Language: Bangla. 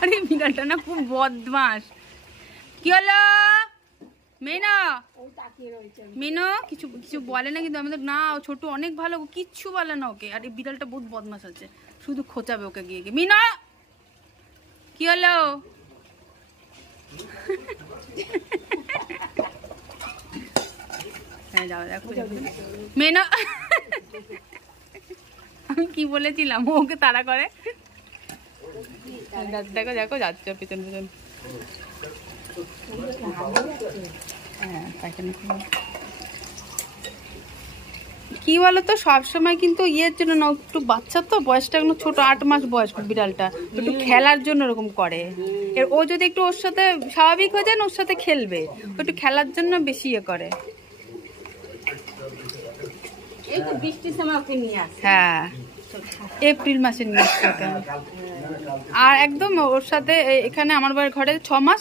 আরে বিড়ালটা না খুব বদমাস। কি হলো মেনো? মেনো কিছু কিছু বলে না, কিন্তু আমাদের না, ছোট অনেক ভালো, কিচ্ছু বলে না ওকে। আর এই বিড়ালটা বহুত বদমাস আছে, শুধু খোঁচাবে ওকে গিয়ে গিয়ে। মিনো কি হলো? হ্যাঁ যাও দেখো মেনো। আমি কি বলেছিলাম ওকে তাড়া করে। দেখো দেখো যাচ্ছে পিছন পিছন। কি বলতো সবসময় কিন্তু ইয়ের জন্য না, একটু বাচ্চা তো, বয়সটা এখন ছোট, 8 মাস বয়স বিড়ালটা, একটু খেলার জন্য এরকম করে। এর ও যদি একটু ওর সাথে স্বাভাবিক হয়ে যায় না, ওর সাথে খেলবে, ও একটু খেলার জন্য বেশি ইয়ে করে। হ্যাঁ এপ্রিল মাসে নিয়ে আসছে। আর একদম ওর সাথে এখানে আমার বাড়ির ঘরে 6 মাস।